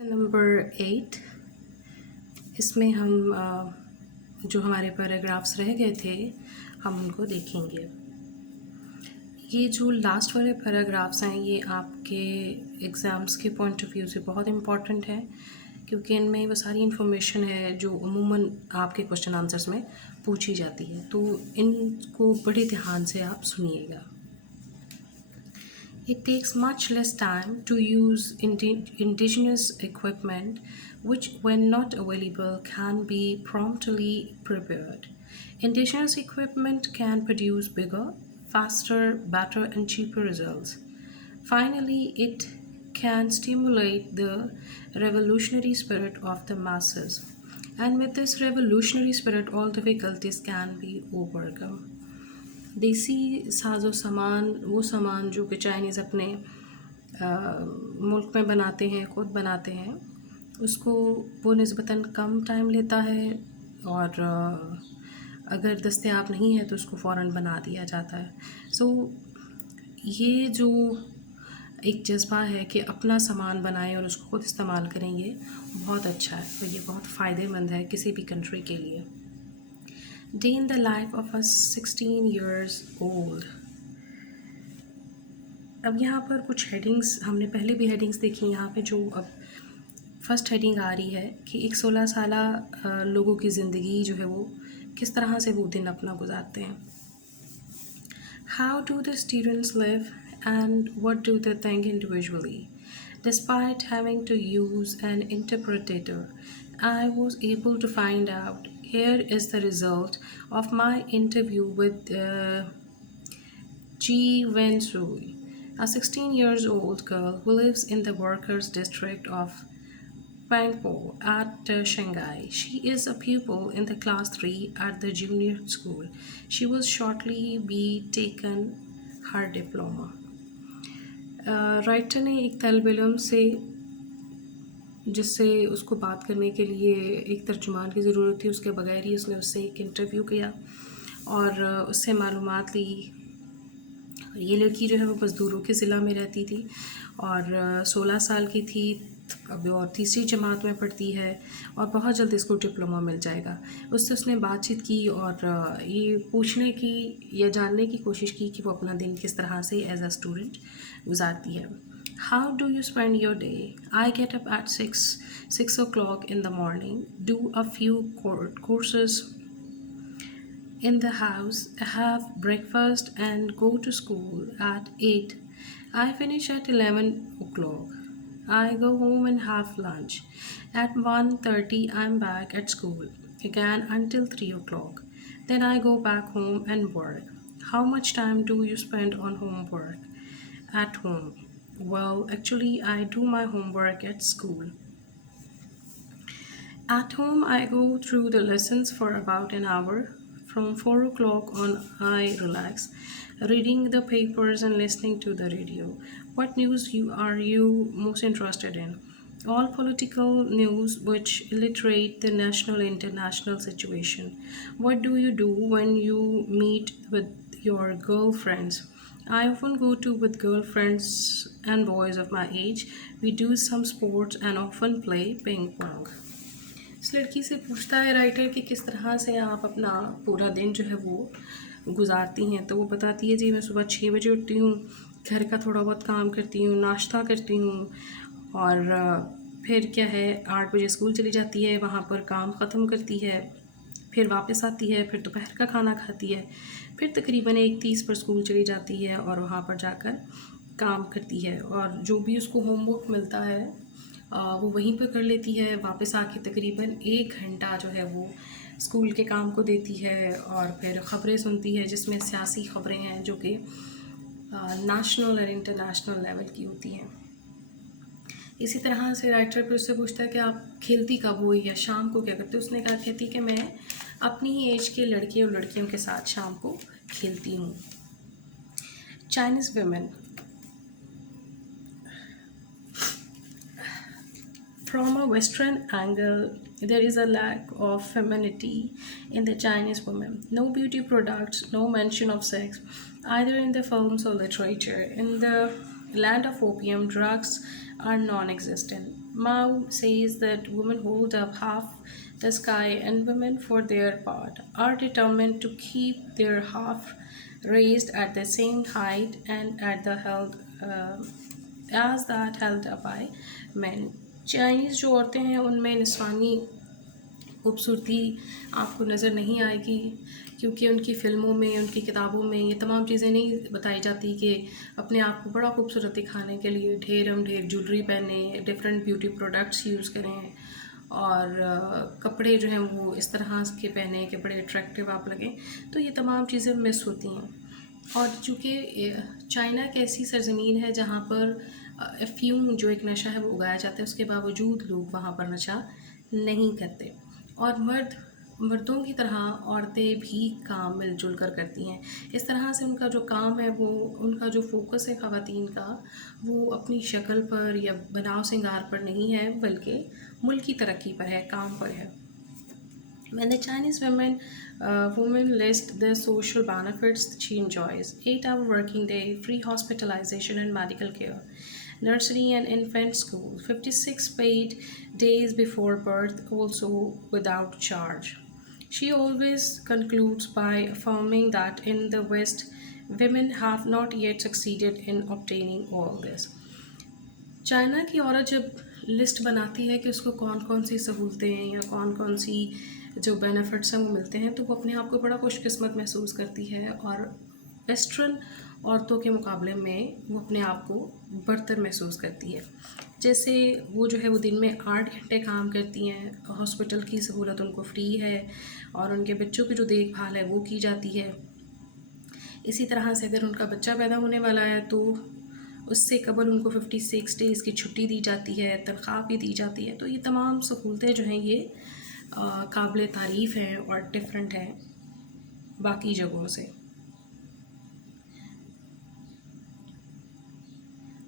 नंबर 8 इसमें हम जो हमारे पैराग्राफ्स रह गए थे हम उनको देखेंगे। ये जो लास्ट वाले पैराग्राफ्स हैं ये आपके एग्ज़ाम्स के पॉइंट ऑफ व्यू से बहुत इम्पॉर्टेंट है, क्योंकि इनमें वो सारी इन्फॉर्मेशन है जो उमूमन आपके क्वेश्चन आंसर्स में पूछी जाती है, तो इनको बड़े ध्यान से आप सुनिएगा। It takes much less time to use indigenous equipment, which, when not available, can be promptly prepared. Indigenous equipment can produce bigger, faster, better, and cheaper results. Finally, it can stimulate the revolutionary spirit of the masses. And with this revolutionary spirit, all difficulties can be overcome. देसी साजो सामान, वो सामान जो कि चाइनीज़ अपने मुल्क में बनाते हैं, ख़ुद बनाते हैं, उसको वो निस्बतन कम टाइम लेता है और अगर दस्तयाब नहीं है तो उसको फ़ौरन बना दिया जाता है। सो ये जो एक जज्बा है कि अपना सामान बनाएं और उसको खुद इस्तेमाल करें, ये बहुत अच्छा है और ये बहुत फ़ायदेमंद है किसी भी कंट्री के लिए। Day in the life of a 16 years old। अब यहाँ पर कुछ हेडिंग्स हमने पहले भी हेडिंग्स देखी, यहाँ पे जो अब फर्स्ट हेडिंग आ रही है कि एक 16 साला लोगों की ज़िंदगी जो है वो किस तरह से वो दिन अपना गुजारते हैं। How do the students live and what do they think individually? Despite having to use an interpreter, I was able to find out. Here is the result of my interview with Ji Wensui, a 16 years old girl who lives in the workers' district of Pangpo at Shanghai. She is a pupil in the class 3 at the junior school. She will shortly be taken her diploma. Writer ने एक तलब इल्म से, जिससे उसको बात करने के लिए एक तर्जुमान की ज़रूरत थी, उसके बगैर ही उसने उससे एक इंटरव्यू किया और उससे मालूमात ली। ये लड़की जो है वो मज़दूरों के ज़िला में रहती थी और 16 साल की थी, अब और तीसरी जमात में पढ़ती है और बहुत जल्द इसको डिप्लोमा मिल जाएगा। उससे उसने बातचीत की और ये पूछने की या जानने की कोशिश की कि वो अपना दिन किस तरह से एज अ स्टूडेंट गुजारती है। How do you spend your day? I get up at 6 o'clock in the morning, do a few courses in the house, have breakfast and go to school at 8. I finish at 11 o'clock. I go home and have lunch. At 1:30 I'm back at school again until 3 o'clock. Then I go back home and work. How much time do you spend on homework at home? Well, actually I do my homework at school. At home I go through the lessons for about an hour. From 4 o'clock on I relax, reading the papers and listening to the radio. What news are you most interested in? All political news which illustrate the national and international situation. What do you do when you meet with your girlfriends? I often go to with girlfriends and boys of my age. We do some sports and often play ping pong. इस लड़की से पूछता है राइटर कि किस तरह से आप अपना पूरा दिन जो है वो गुजारती हैं, तो वो बताती है जी मैं सुबह 6 बजे उठती हूँ, घर का थोड़ा बहुत काम करती हूँ, नाश्ता करती हूँ और फिर क्या है 8 बजे स्कूल चली जाती है, वहाँ पर काम ख़त्म करती है, फिर वापस आती है, फिर दोपहर का खाना खाती है, फिर तकरीबन 1:30 पर स्कूल चली जाती है और वहाँ पर जाकर काम करती है और जो भी उसको होमवर्क मिलता है वो वहीं पर कर लेती है। वापस आके तकरीबन 1 घंटा जो है वो स्कूल के काम को देती है और फिर ख़बरें सुनती है, जिसमें सियासी ख़बरें हैं जो कि नेशनल और इंटरनेशनल लेवल की होती हैं। इसी तरह से राइटर फिर उससे पूछता है कि आप खेलती कब हो या शाम को क्या करते हो? उसने कहा कहती कि मैं अपनी ही एज के लड़के और लड़कियों के साथ शाम को खेलती हूँ। Chinese women. From a Western angle, there is a lack of femininity in the Chinese woman. No beauty products, no mention of sex, either in the films or literature. In the land of opium, drugs are non-existent. Mao says that women hold up half the sky and women, for their part, are determined to keep their half raised at the same height and at the held as that held up by men. Chinese जो औरतें हैं उनमें निस्वानी खूबसूरती आपको नज़र नहीं आएगी, क्योंकि उनकी फ़िल्मों में, उनकी किताबों में ये तमाम चीज़ें नहीं बताई जाती कि अपने आप को बड़ा खूबसूरत दिखाने के लिए ढेर ज्वेलरी पहने, डिफरेंट ब्यूटी प्रोडक्ट्स यूज़ करें और कपड़े जो हैं वो इस तरह के पहने कि बड़े अट्रैक्टिव आप लगें। तो ये तमाम चीज़ें मिस होती हैं। और चूँकि चाइना एक ऐसी सरज़मीन है जहाँ पर अफ़्यूम जो एक नशा है वो उगाया जाता है, उसके बावजूद लोग वहाँ पर नशा नहीं करते। और मर्दों की तरह औरतें भी काम मिलजुल कर करती हैं। इस तरह से उनका जो काम है वो, उनका जो फ़ोकस है ख़वातीन का, वो अपनी शक्ल पर या बनाव सिंगार पर नहीं है, बल्कि मुल्क की तरक्की पर है, काम पर है। When the Chinese woman list the social benefits she enjoys: 8-hour working day, free hospitalization and medical care, nursery and infant school, 56 paid days before birth, also without charge. She always concludes by affirming that in the West, women have not yet succeeded in obtaining all this. China की औरत जब लिस्ट बनाती है कि उसको कौन कौन सी सहूलतें या कौन कौन सी जो बेनिफिट्स हैं वो मिलते हैं, तो वो अपने आप को बड़ा खुशकिस्मत महसूस करती है और वेस्टर्न औरतों के मुकाबले में वो अपने आप को बरतर महसूस करती है। जैसे वो जो है वो दिन में 8 घंटे काम करती हैं, हॉस्पिटल की सहूलत उनको फ्री है और उनके बच्चों की जो देखभाल है वो की जाती है। इसी तरह से अगर उनका बच्चा पैदा होने वाला है तो उससे कबल उनको 56 डेज़ की छुट्टी दी जाती है, तनख्वाह भी दी जाती है। तो ये तमाम सहूलतें जो हैं ये काबिल तारीफ़ हैं और डिफरेंट हैं बाकी जगहों से।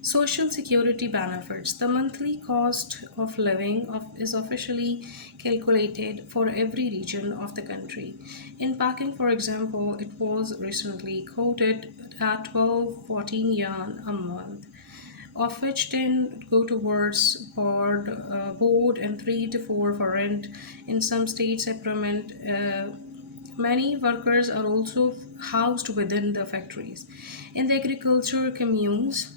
Social security benefits. The monthly cost of living is officially calculated for every region of the country. In Peking, for example, it was recently quoted at 12-14 yuan a month, of which 10 go towards board and 3 to 4 for rent. In some states, settlement. Many workers are also housed within the factories. In the agriculture communes,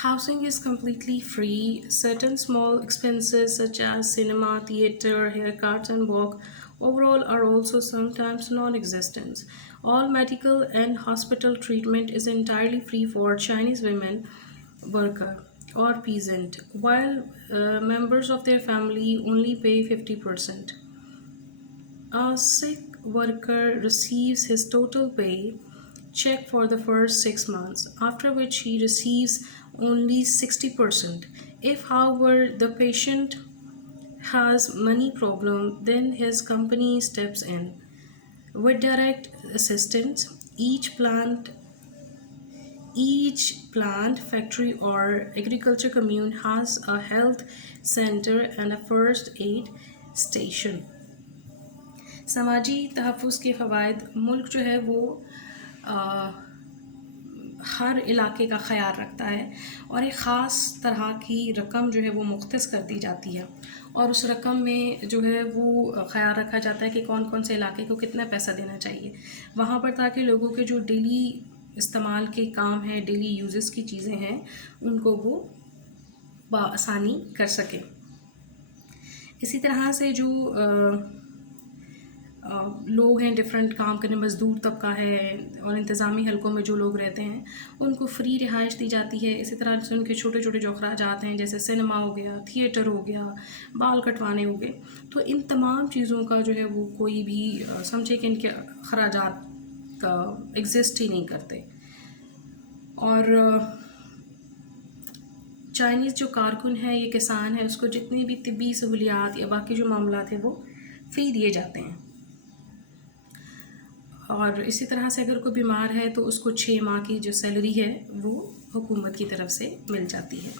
housing is completely free. Certain small expenses such as cinema, theater, haircuts, and walk overall are also sometimes non-existent. All medical and hospital treatment is entirely free for Chinese women worker or peasant, while members of their family only pay 50%. A sick worker receives his total pay check for the first 6 months, after which he receives only 60%. If, however, the patient has money problem, then his company steps in with direct assistance. Each plant, factory, or agriculture commune has a health center and a first aid station. समाजी तहफ़्फ़ुज़ के फ़वाइद, मुल्क जो है वो हर इलाके का ख़याल रखता है और एक ख़ास तरह की रकम जो है वो मुख्तस कर दी जाती है और उस रकम में जो है वो ख़याल रखा जाता है कि कौन कौन से इलाके को कितना पैसा देना चाहिए वहाँ पर, ताकि लोगों के जो डेली इस्तेमाल के काम हैं, डेली यूज़ेस की चीज़ें हैं, उनको वो बआसानी कर सकें। इसी तरह से जो लोग हैं, डिफरेंट काम करने, मज़दूर तबका है और इंतज़ामी हलकों में जो लोग रहते हैं उनको फ़्री रिहाइश दी जाती है। इसी तरह से उनके छोटे छोटे जो अखराजात हैं, जैसे सिनेमा हो गया, थिएटर हो गया, बाल कटवाने हो गए, तो इन तमाम चीज़ों का जो है वो कोई भी समझे कि इनके अखराजात का एग्ज़िस्ट ही नहीं करते। और चाइनीज़ जो कारकुन है, ये किसान है, उसको जितनी भी तिब्बी सहूलियात या बाकी जो मामलात हैं वो फ़्री दिए जाते हैं। और इसी तरह से अगर कोई बीमार है तो उसको 6 माह की जो सैलरी है वो हुकूमत की तरफ से मिल जाती है।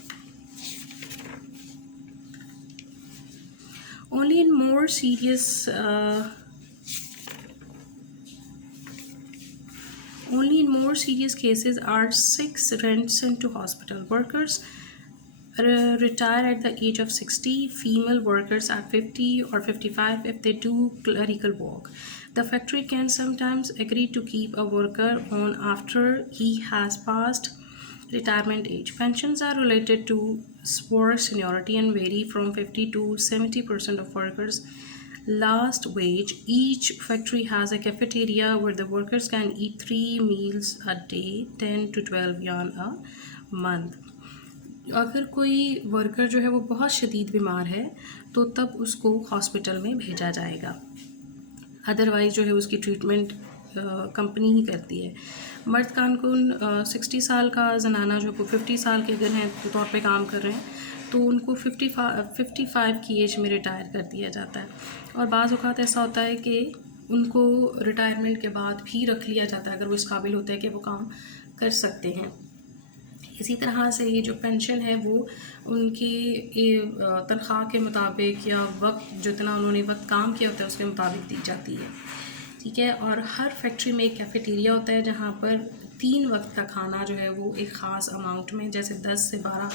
Only in more serious cases are sick sent to hospital. Workers retire at the age of 60, female workers at 50 or 55 if they do clerical work. The factory can sometimes agree to keep a worker on after he has passed retirement age. Pensions are related to work seniority and vary from 50 to 70% of workers' last wage. Each factory has a cafeteria where the workers can eat 3 meals a day, 10 to 12 yuan a month. अगर कोई वर्कर जो है वो बहुत शदीद बीमार है तो तब उसको हॉस्पिटल में भेजा जाएगा, अदरवाइज़ जो है उसकी ट्रीटमेंट कंपनी ही करती है। मर्द कारकुन 60 साल का जनाना जो को 50 साल के अगर हैं तौर पे काम कर रहे हैं तो उनको 55 की एज में रिटायर कर दिया जाता है। और बाज़ औक़ात ऐसा होता है कि उनको रिटायरमेंट के बाद भी रख लिया जाता है अगर वो इस काबिल होते हैं कि वो काम कर सकते हैं। इसी तरह से ये जो पेंशन है वो उनकी तनख्वाह के मुताबिक या वक्त जितना उन्होंने वक्त काम किया होता है उसके मुताबिक दी जाती है, ठीक है। और हर फैक्ट्री में एक कैफेटेरिया होता है जहाँ पर 3 वक्त का खाना जो है वो एक ख़ास अमाउंट में जैसे 10 से 12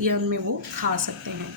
या उनमें वो खा सकते हैं।